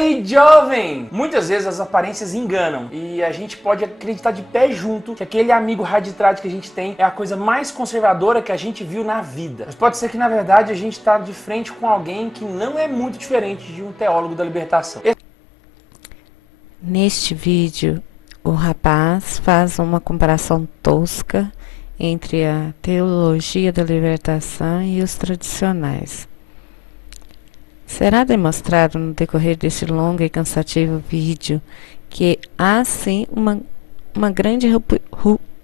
aí, jovem! Muitas vezes as aparências enganam e a gente pode acreditar de pé junto que aquele amigo raditrado que a gente tem é a coisa mais conservadora que a gente viu na vida. Mas pode ser que na verdade a gente está de frente com alguém que não é muito diferente de um teólogo da libertação. Neste vídeo, o rapaz faz uma comparação tosca entre a teologia da libertação e os tradicionais. Será demonstrado no decorrer deste longo e cansativo vídeo que há sim uma grande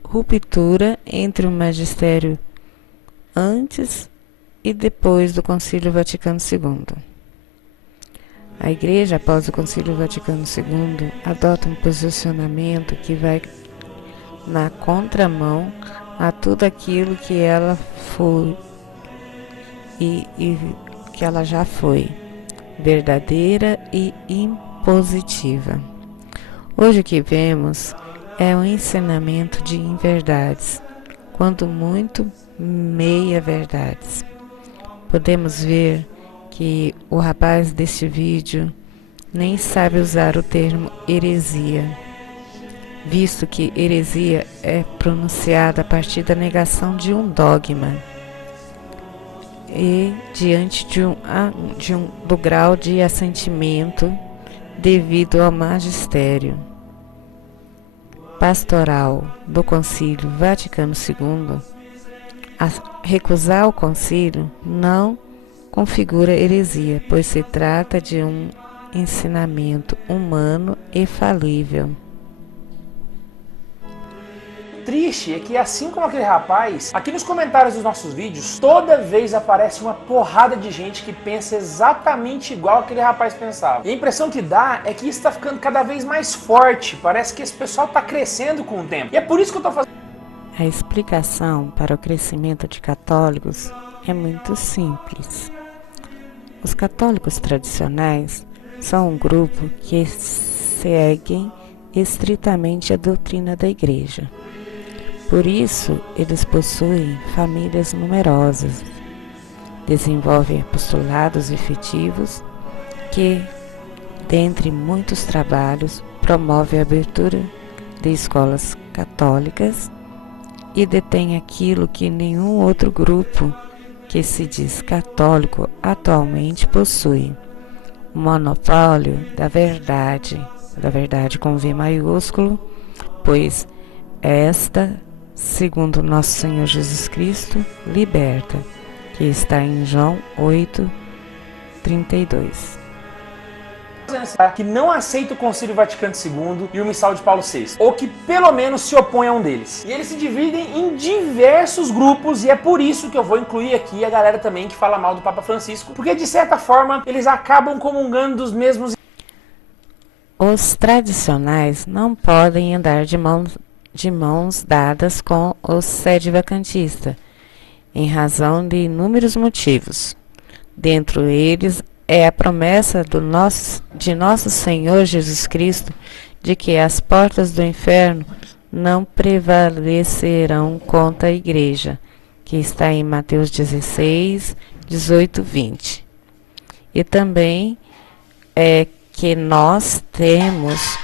ruptura entre o magistério antes e depois do Concílio Vaticano II. A Igreja, após o Concílio Vaticano II, adota um posicionamento que vai na contramão a tudo aquilo que ela foi e que ela já foi, verdadeira e impositiva. Hoje o que vemos é um ensinamento de inverdades, quando muito meia-verdades. Podemos ver que o rapaz deste vídeo nem sabe usar o termo heresia, visto que heresia é pronunciada a partir da negação de um dogma e diante do grau de assentimento devido ao magistério pastoral do Concílio Vaticano II. Recusar o concílio não configura heresia, pois se trata de um ensinamento humano e falível. Triste é que, assim como aquele rapaz, aqui nos comentários dos nossos vídeos, toda vez aparece uma porrada de gente que pensa exatamente igual aquele rapaz pensava. E a impressão que dá é que isso está ficando cada vez mais forte, parece que esse pessoal está crescendo com o tempo. E é por isso que eu estou fazendo... A explicação para o crescimento de católicos é muito simples. Os católicos tradicionais são um grupo que seguem estritamente a doutrina da Igreja. Por isso, eles possuem famílias numerosas, desenvolvem apostolados efetivos que, dentre muitos trabalhos, promove a abertura de escolas católicas e detém aquilo que nenhum outro grupo que se diz católico atualmente possui: o monopólio da verdade com V maiúsculo, pois esta, segundo nosso Senhor Jesus Cristo, liberta, que está em João 8:32. Que não aceita o Concílio Vaticano II e o Missal de Paulo VI, ou que pelo menos se opõe a um deles. E eles se dividem em diversos grupos, e é por isso que eu vou incluir aqui a galera também que fala mal do Papa Francisco, porque de certa forma eles acabam comungando dos mesmos. Os tradicionais não podem andar de mãos dadas com o sedevacantista, em razão de inúmeros motivos. Dentre eles é a promessa de nosso Senhor Jesus Cristo de que as portas do inferno não prevalecerão contra a Igreja, que está em Mateus 16, 18, 20. E também é que nós temos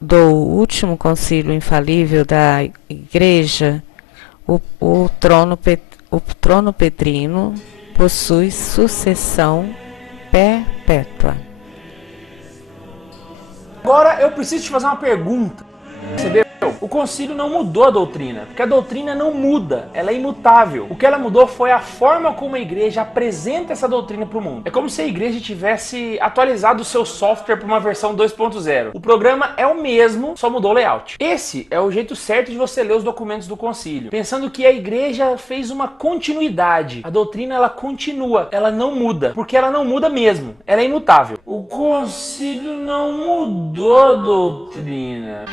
do último concílio infalível da Igreja, o trono petrino possui sucessão perpétua. Agora eu preciso te fazer uma pergunta. Percebeu? O concílio não mudou a doutrina, porque a doutrina não muda, ela é imutável. O que ela mudou foi a forma como a igreja apresenta essa doutrina para o mundo. É como se a igreja tivesse atualizado o seu software para uma versão 2.0. O programa é o mesmo, só mudou o layout. Esse é o jeito certo de você ler os documentos do concílio, pensando que a igreja fez uma continuidade. A doutrina ela continua, ela não muda, porque ela não muda mesmo, ela é imutável. O concílio não mudou a doutrina.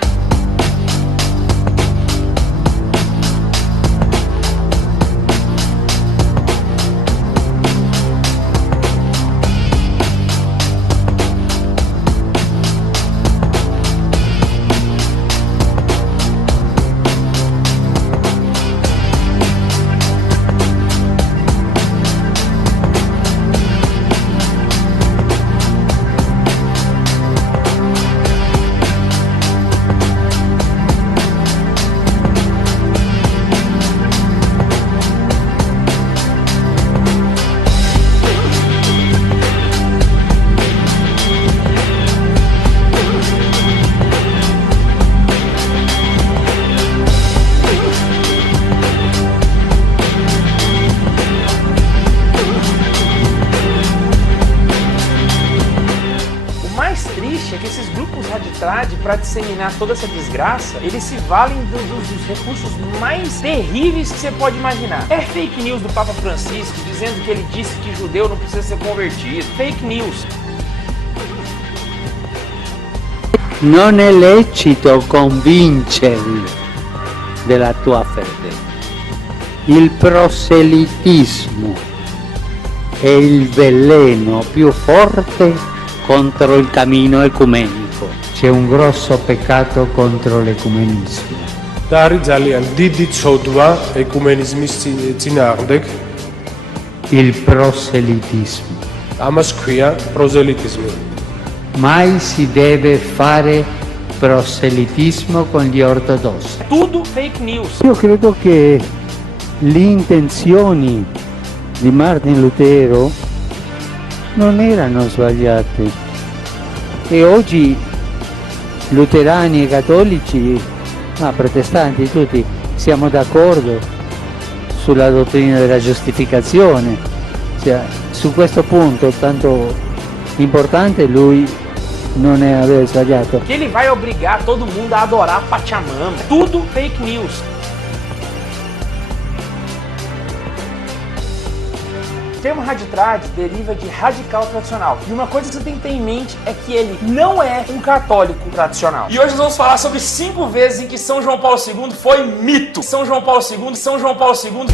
triste é que esses grupos raditrade, para disseminar toda essa desgraça, eles se valem dos recursos mais terríveis que você pode imaginar. É fake news do Papa Francisco, dizendo que ele disse que judeu não precisa ser convertido. Fake news. Non è lecito convincerli della tua fede. Il proselitismo è il veleno più forte contro il cammino ecumenico. C'è un grosso peccato contro l'ecumenismo. და არის ძალიან დიდი ცოდვა ეკუმენიზმის წინააღმდეგ. Il proselitismo. ამას ქვია პროზელიტიზმი. Mai si deve fare proselitismo con gli ortodossi. Tudo fake news. Io credo che le intenzioni di Martin Lutero non erano sbagliate e oggi luterani e cattolici, ma protestanti tutti, siamo d'accordo sulla dottrina della giustificazione, cioè, su questo punto tanto importante lui non è aver sbagliato. Que ele vai obrigar todo mundo a adorar Pachamama. Tudo fake news. O termo raditrade deriva de radical tradicional. E uma coisa que você tem que ter em mente é que ele não é um católico tradicional. E hoje nós vamos falar sobre 5 vezes em que São João Paulo II foi mito. São João Paulo II, São João Paulo II.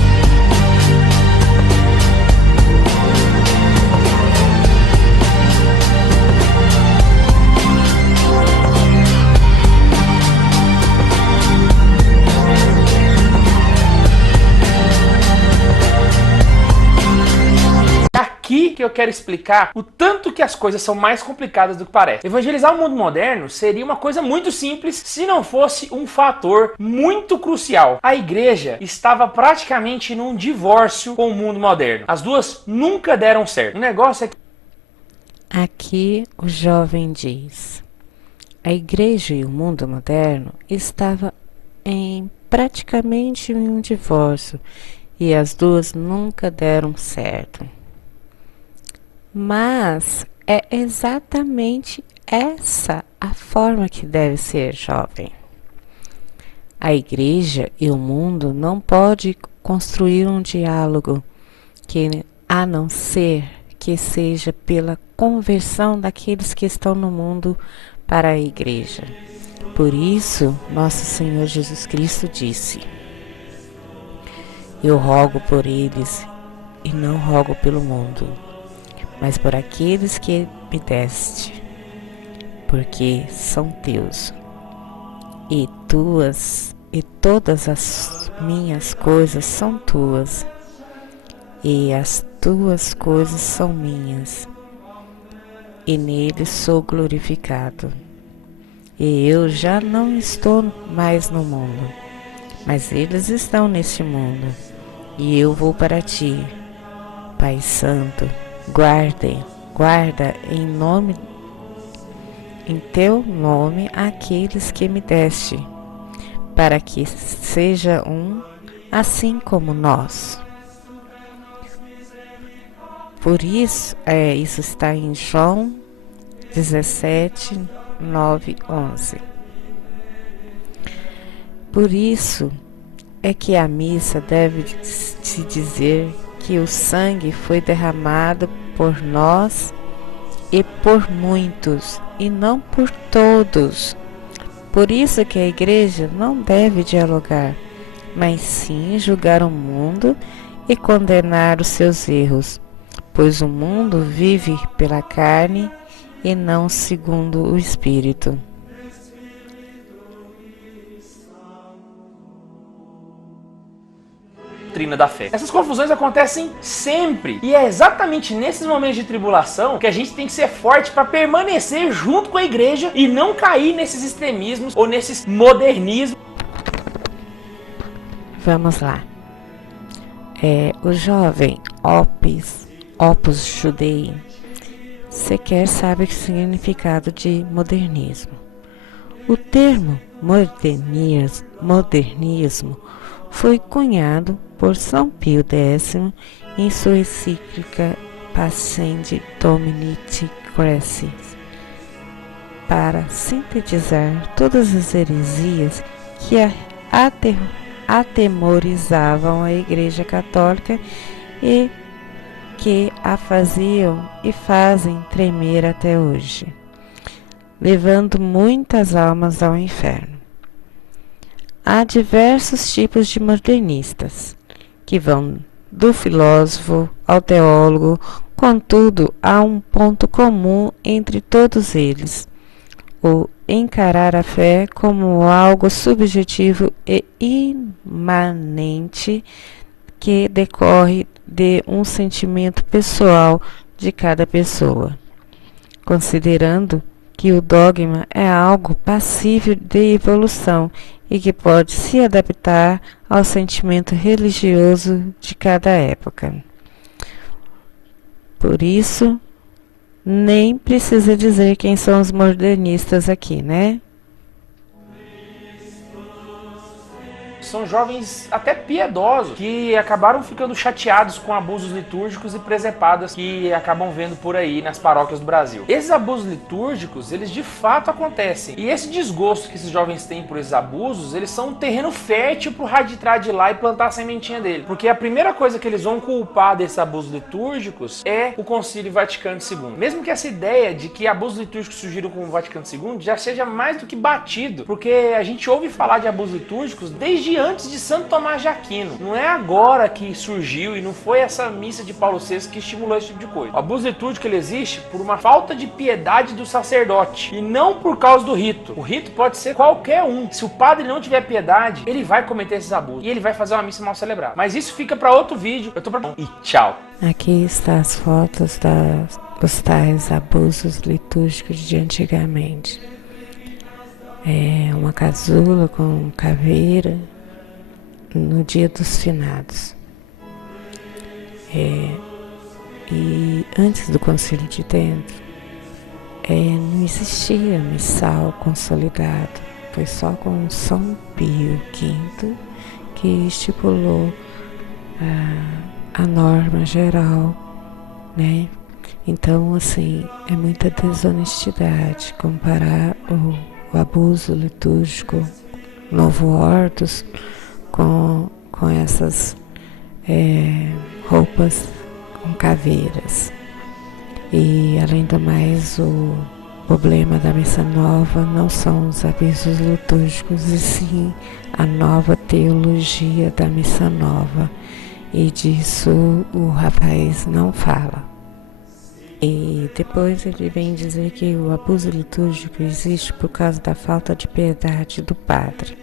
Aqui que eu quero explicar o tanto que as coisas são mais complicadas do que parece. Evangelizar o mundo moderno seria uma coisa muito simples se não fosse um fator muito crucial. A igreja estava praticamente num divórcio com o mundo moderno. As duas nunca deram certo. O negócio é que... Aqui o jovem diz: a igreja e o mundo moderno estavam praticamente em um divórcio e as duas nunca deram certo. Mas é exatamente essa a forma que deve ser, jovem. A igreja e o mundo não podem construir um diálogo a não ser que seja pela conversão daqueles que estão no mundo para a igreja. Por isso, nosso Senhor Jesus Cristo disse: eu rogo por eles e não rogo pelo mundo, mas por aqueles que me deste, porque são teus, e todas as minhas coisas são tuas, e as tuas coisas são minhas, e neles sou glorificado. E eu já não estou mais no mundo, mas eles estão neste mundo, e eu vou para ti, Pai Santo. Guarda em teu nome aqueles que me deste, para que seja um, assim como nós. Por isso, isso está em João 17, 9, 11. Por isso é que a missa deve se dizer que o sangue foi derramado por nós e por muitos, e não por todos. Por isso que a igreja não deve dialogar, mas sim julgar o mundo e condenar os seus erros, pois o mundo vive pela carne e não segundo o Espírito. Doutrina da fé. Essas confusões acontecem sempre. E é exatamente nesses momentos de tribulação que a gente tem que ser forte para permanecer junto com a igreja e não cair nesses extremismos ou nesses modernismos. Vamos lá. O jovem Opus Dei sequer sabe o significado de modernismo. O termo modernismo foi cunhado por São Pio X em sua encíclica Pascendi Dominici Crescis. para sintetizar todas as heresias que atemorizavam a Igreja Católica e que a faziam e fazem tremer até hoje, levando muitas almas ao inferno. Há diversos tipos de modernistas, que vão do filósofo ao teólogo, contudo, há um ponto comum entre todos eles: o encarar a fé como algo subjetivo e imanente que decorre de um sentimento pessoal de cada pessoa, considerando que o dogma é algo passível de evolução e que pode se adaptar ao sentimento religioso de cada época. Por isso, nem precisa dizer quem são os modernistas aqui, né? São jovens até piedosos que acabaram ficando chateados com abusos litúrgicos e presepadas que acabam vendo por aí nas paróquias do Brasil. Esses abusos litúrgicos, eles de fato acontecem. E esse desgosto que esses jovens têm por esses abusos, eles são um terreno fértil pro Haditrad ir lá e plantar a sementinha dele. Porque a primeira coisa que eles vão culpar desses abusos litúrgicos é o Concílio Vaticano II. Mesmo que essa ideia de que abusos litúrgicos surgiram com o Vaticano II já seja mais do que batido, porque a gente ouve falar de abusos litúrgicos desde antes de Santo Tomás de Aquino. Não é agora que surgiu e não foi essa missa de Paulo VI que estimulou esse tipo de coisa. O abuso litúrgico ele existe por uma falta de piedade do sacerdote e não por causa do rito. O rito pode ser qualquer um. Se o padre não tiver piedade, ele vai cometer esses abusos e ele vai fazer uma missa mal celebrada. Mas isso fica para outro vídeo. Eu tô preparando. E tchau. Aqui estão as fotos dos tais abusos litúrgicos de antigamente. É uma casula com caveira no dia dos finados. E antes do Concílio de Trento, não existia missal consolidado. Foi só com São Pio V que estipulou a norma geral, né? Então, assim, é muita desonestidade comparar o abuso litúrgico Novo Ordos com essas roupas com caveiras. E além do mais, o problema da missa nova não são os abusos litúrgicos, e sim a nova teologia da missa nova. E disso o rapaz não fala. E depois ele vem dizer que o abuso litúrgico existe por causa da falta de piedade do padre.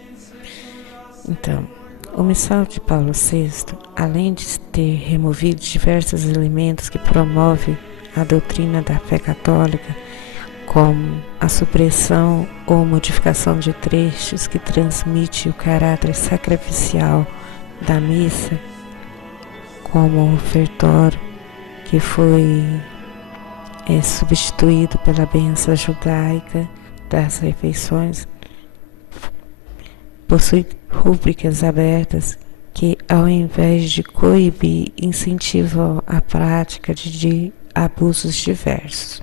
Então, o missal de Paulo VI, além de ter removido diversos elementos que promovem a doutrina da fé católica, como a supressão ou modificação de trechos que transmite o caráter sacrificial da missa, como o ofertório, que foi substituído pela bênção judaica das refeições, possui rúbricas abertas que, ao invés de coibir, incentivam a prática de abusos diversos.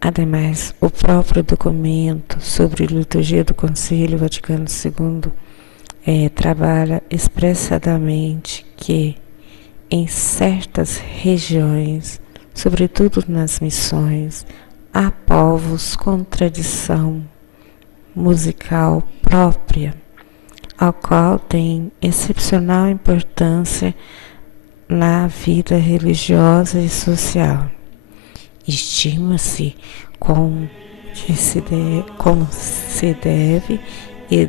Ademais, o próprio documento sobre liturgia do Concílio Vaticano II trabalha expressadamente que, em certas regiões, sobretudo nas missões, há povos com tradição musical própria, ao qual tem excepcional importância na vida religiosa e social. Estima-se como se deve e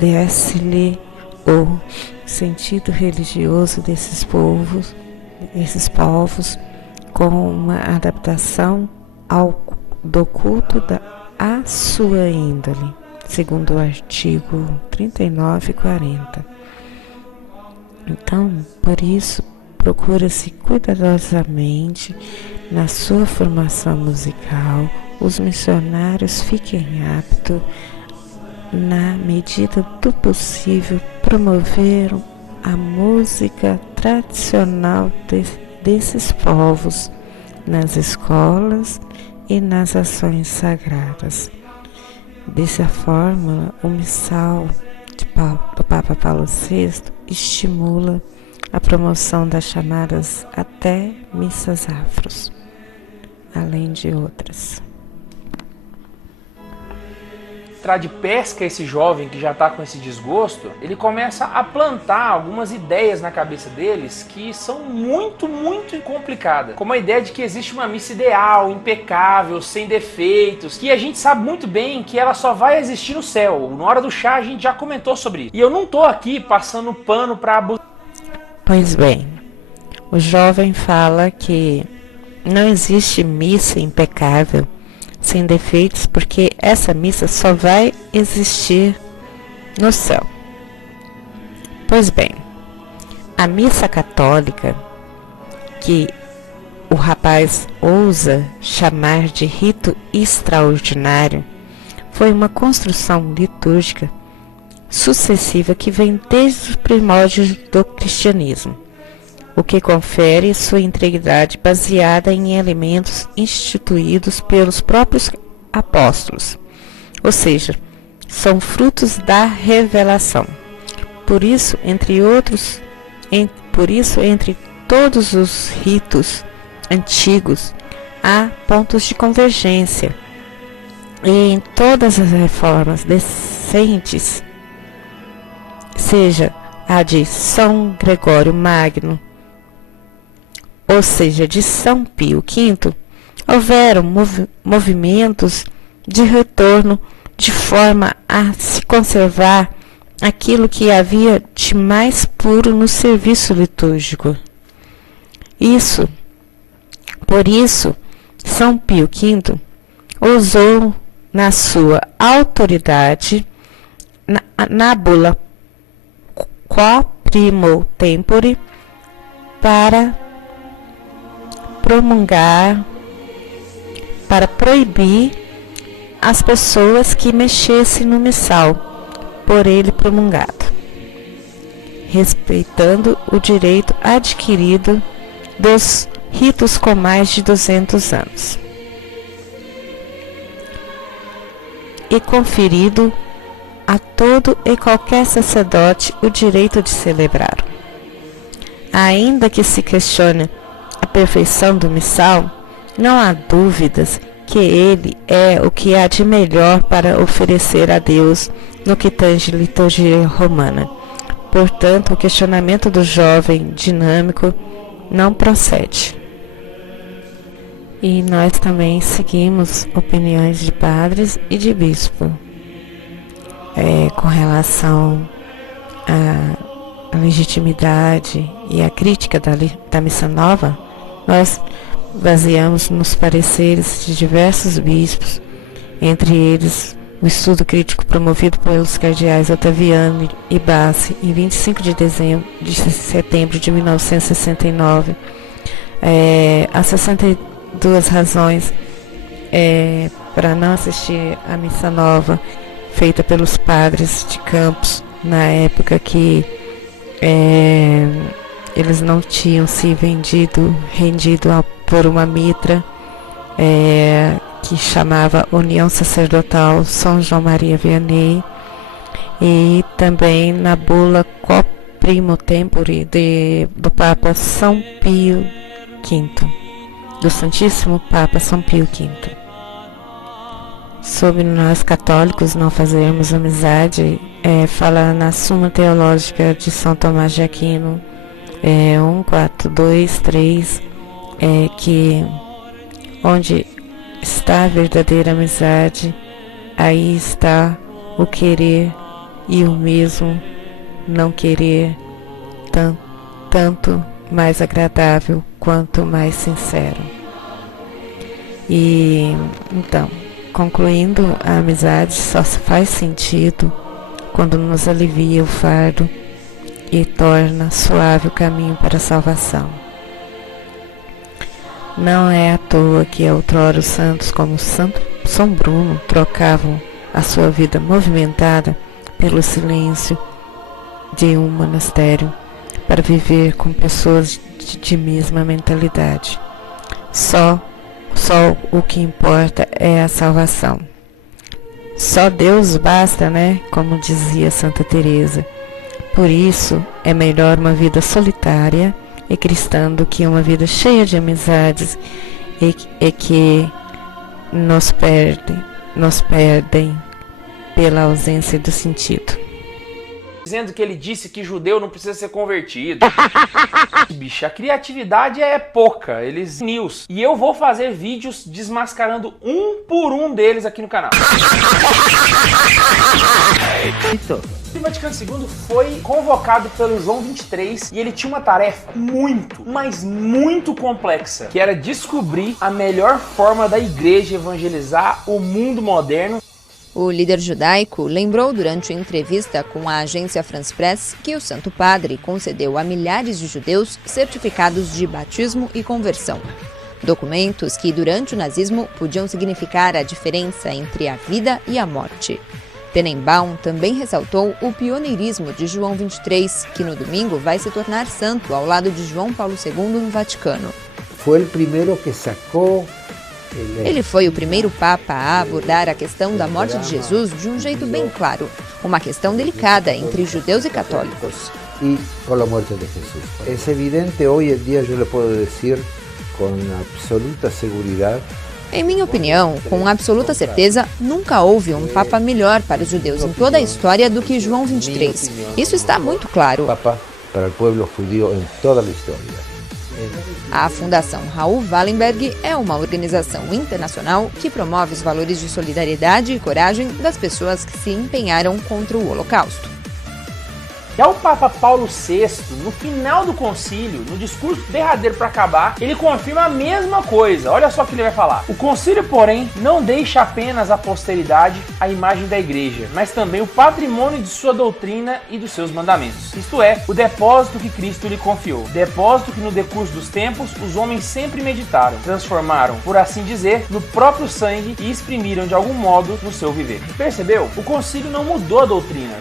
desce-lhe o sentido religioso desses povos com uma adaptação do culto à sua índole, segundo o artigo 39 e 40. Então, por isso, procura-se cuidadosamente, na sua formação musical, os missionários fiquem aptos, na medida do possível, promover a música tradicional desses povos nas escolas e nas ações sagradas. Dessa forma, o missal do Papa Paulo VI estimula a promoção das chamadas até missas afros, além de outras. De pesca esse jovem que já está com esse desgosto, ele começa a plantar algumas ideias na cabeça deles que são muito complicadas. Como a ideia de que existe uma missa ideal, impecável, sem defeitos, que a gente sabe muito bem que ela só vai existir no céu. Na hora do chá a gente já comentou sobre isso. E eu não tô aqui passando pano para Pois bem, o jovem fala que não existe missa impecável, sem defeitos, porque essa missa só vai existir no céu. Pois bem, a missa católica, que o rapaz ousa chamar de rito extraordinário, foi uma construção litúrgica sucessiva que vem desde os primórdios do cristianismo, o que confere sua integridade baseada em elementos instituídos pelos próprios apóstolos, ou seja, são frutos da revelação. Por isso, entre todos os ritos antigos, há pontos de convergência, e em todas as reformas decentes, seja a de São Gregório Magno, ou seja, de São Pio V, houveram movimentos de retorno de forma a se conservar aquilo que havia de mais puro no serviço litúrgico. Por isso, São Pio V ousou, na sua autoridade, na bula Quo Primo Tempore, para proibir as pessoas que mexessem no missal por ele promulgado, respeitando o direito adquirido dos ritos com mais de 200 anos e conferido a todo e qualquer sacerdote o direito de celebrar. Ainda que se questione a perfeição do missal, não há dúvidas que ele é o que há de melhor para oferecer a Deus no que tange liturgia romana. Portanto, o questionamento do jovem dinâmico não procede. E nós também seguimos opiniões de padres e de bispo com relação à legitimidade e à crítica da missa nova. Nós baseamos nos pareceres de diversos bispos, entre eles o estudo crítico promovido pelos cardeais Ottaviani e Bassi em 25 de setembro de 1969, as 62 razões para não assistir à missa nova, feita pelos padres de Campos, na época que eles não tinham se rendido por uma mitra que chamava União Sacerdotal São João Maria Vianney, e também na bula Quo Primo Tempore do Papa São Pio V, do Santíssimo Papa São Pio V. Sobre nós católicos não fazermos amizade, fala na Suma Teológica de São Tomás de Aquino, 1.4.2.3, que onde está a verdadeira amizade, aí está o querer e o mesmo não querer, tanto mais agradável quanto mais sincero. E então, concluindo, a amizade só faz sentido quando nos alivia o fardo e torna suave o caminho para a salvação. Não é à toa que outrora os santos como São Bruno trocavam a sua vida movimentada pelo silêncio de um monastério para viver com pessoas de mesma mentalidade. Só o que importa é a salvação. Só Deus basta, né? Como dizia Santa Teresa. Por isso, é melhor uma vida solitária e cristã do que uma vida cheia de amizades e que nos perdem pela ausência do sentido. Dizendo que ele disse que judeu não precisa ser convertido. Bicho, a criatividade é pouca, eles news. E eu vou fazer vídeos desmascarando um por um deles aqui no canal. O Vaticano II foi convocado pelo João 23 e ele tinha uma tarefa muito, mas muito complexa, que era descobrir a melhor forma da igreja evangelizar o mundo moderno. O líder judaico lembrou durante uma entrevista com a agência France Press que o Santo Padre concedeu a milhares de judeus certificados de batismo e conversão. Documentos que, durante o nazismo, podiam significar a diferença entre a vida e a morte. Tenenbaum também ressaltou o pioneirismo de João 23, que no domingo vai se tornar santo ao lado de João Paulo II no Vaticano. Foi o primeiro que sacou. Ele foi o primeiro Papa a abordar a questão da morte de Jesus de um jeito bem claro, uma questão delicada entre judeus e católicos. E com a morte de Jesus. É evidente, hoje em dia eu lhe posso dizer com absoluta segurança. Em minha opinião, com absoluta certeza, nunca houve um Papa melhor para os judeus em toda a história do que João 23. Isso está muito claro. Papa para o povo judeu em toda a história. A Fundação Raoul Wallenberg é uma organização internacional que promove os valores de solidariedade e coragem das pessoas que se empenharam contra o Holocausto. Já o Papa Paulo VI, no final do concílio, no discurso derradeiro para acabar, ele confirma a mesma coisa. Olha só o que ele vai falar. O concílio, porém, não deixa apenas à posteridade a imagem da igreja, mas também o patrimônio de sua doutrina e dos seus mandamentos. Isto é, o depósito que Cristo lhe confiou. Depósito que no decurso dos tempos os homens sempre meditaram, transformaram, por assim dizer, no próprio sangue e exprimiram de algum modo no seu viver. Percebeu? O concílio não mudou a doutrina.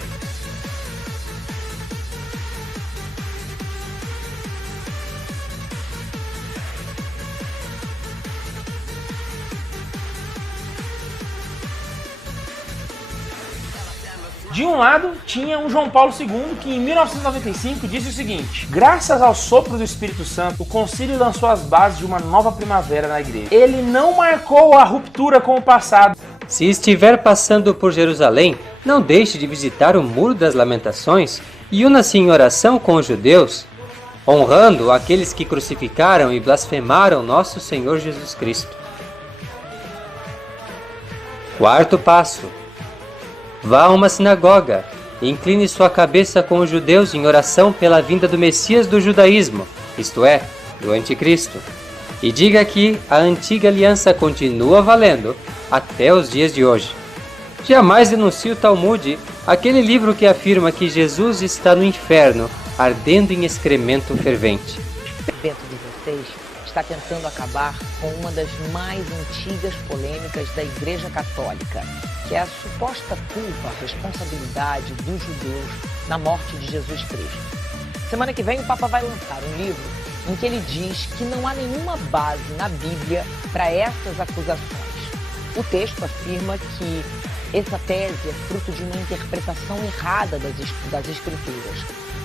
De um lado, tinha um João Paulo II que em 1995 disse o seguinte: graças ao sopro do Espírito Santo, o concílio lançou as bases de uma nova primavera na igreja. Ele não marcou a ruptura com o passado. Se estiver passando por Jerusalém, não deixe de visitar o Muro das Lamentações e una-se em oração com os judeus, honrando aqueles que crucificaram e blasfemaram nosso Senhor Jesus Cristo. Quarto passo: vá a uma sinagoga e incline sua cabeça com os judeus em oração pela vinda do Messias do judaísmo, isto é, do Anticristo, e diga que a antiga aliança continua valendo até os dias de hoje. Jamais denuncie o Talmud, aquele livro que afirma que Jesus está no inferno, ardendo em excremento fervente. Bento XVI está tentando acabar com uma das mais antigas polêmicas da Igreja Católica, que é a suposta culpa, responsabilidade dos judeus na morte de Jesus Cristo. Semana que vem o Papa vai lançar um livro em que ele diz que não há nenhuma base na Bíblia para essas acusações. O texto afirma que essa tese é fruto de uma interpretação errada das Escrituras.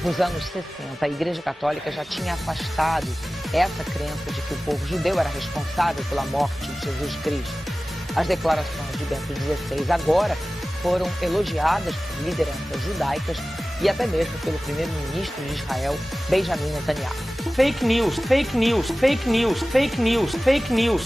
Nos anos 60, a Igreja Católica já tinha afastado essa crença de que o povo judeu era responsável pela morte de Jesus Cristo. As declarações de Bento XVI agora foram elogiadas por lideranças judaicas e até mesmo pelo primeiro-ministro de Israel, Benjamin Netanyahu. Fake news, fake news, fake news, fake news, fake news.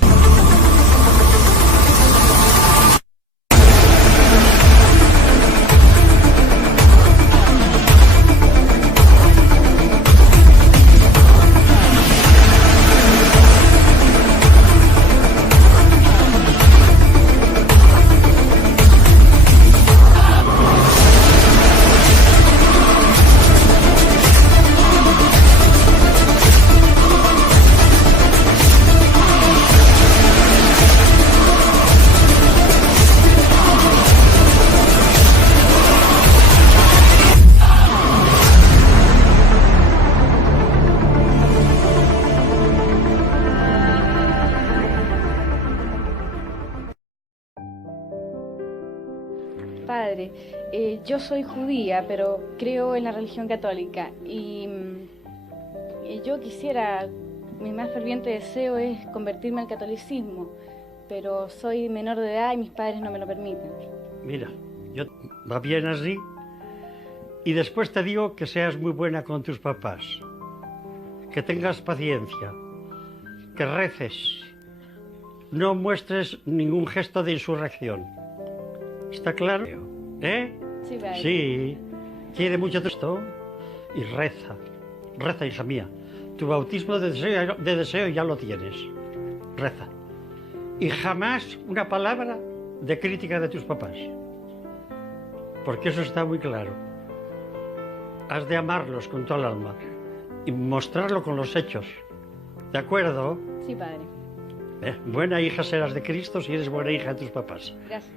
padre. Yo soy judía, pero creo en la religión católica y yo quisiera, mi más ferviente deseo es convertirme al catolicismo, pero soy menor de edad y mis padres no me lo permiten. Mira, va bien así, y después te digo que seas muy buena con tus papás, que tengas paciencia, que reces, no muestres ningún gesto de insurrección. ¿Está claro? Sí, padre. Sí, quiere mucho esto y reza, hija mía. Tu bautismo de deseo ya lo tienes, reza. Y jamás una palabra de crítica de tus papás, porque eso está muy claro. Has de amarlos con toda el alma y mostrarlo con los hechos, ¿de acuerdo? Sí, padre. Buena hija serás de Cristo si eres buena hija de tus papás. Gracias.